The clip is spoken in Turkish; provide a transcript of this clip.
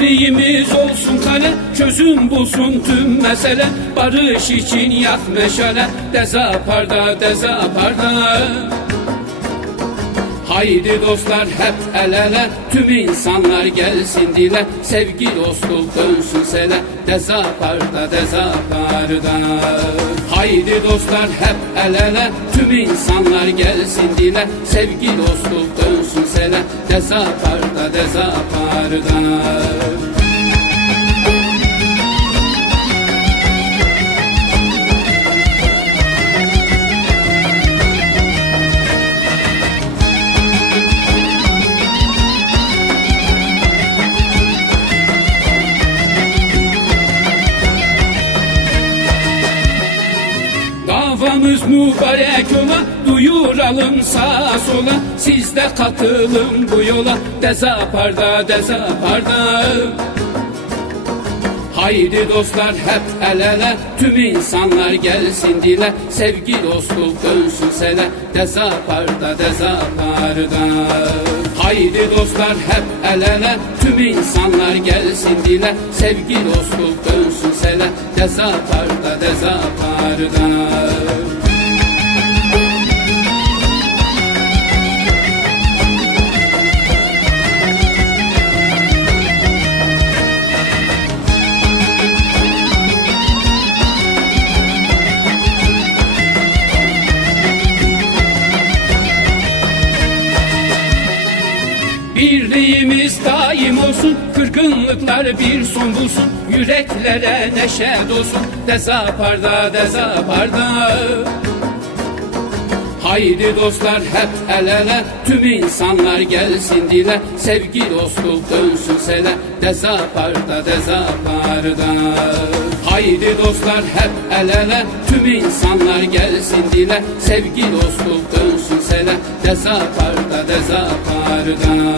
Birliğimiz olsun kale, çözüm bulsun tüm mesele. Barış için yak meşale, dezaparda dezaparda. Haydi dostlar hep el ele, tüm insanlar gelsin dile. Sevgi dostluk dönsün sele, dezaparda dezaparda. Haydi dostlar hep el ele, tüm insanlar gelsin dile. Sevgi dostluk dönsün sele, dezaparda dezaparda. Davamız mübarek ola, duyuralım sağa sola. Siz de katılın bu yola, dezaparda dezaparda. Haydi dostlar hep el ele, tüm insanlar gelsin dile. Sevgi dostluk dönsün sele, dezaparda dezaparda. Haydi dostlar hep el ele, tüm insanlar gelsin dile. Sevgi dostluk dönsün sele, dezaparda dezaparda. Birliğimiz daim olsun, kırgınlıklar bir son bulsun. Yüreklere neşe dolsun, dezaparda dezaparda. Haydi dostlar hep el ele, tüm insanlar gelsin dile. Sevgi dostluk dönsün sele, dezaparda dezaparda. Haydi dostlar hep el ele, tüm insanlar gelsin dile. Sevgi dostluk dönsün sele, dezaparda dezaparda.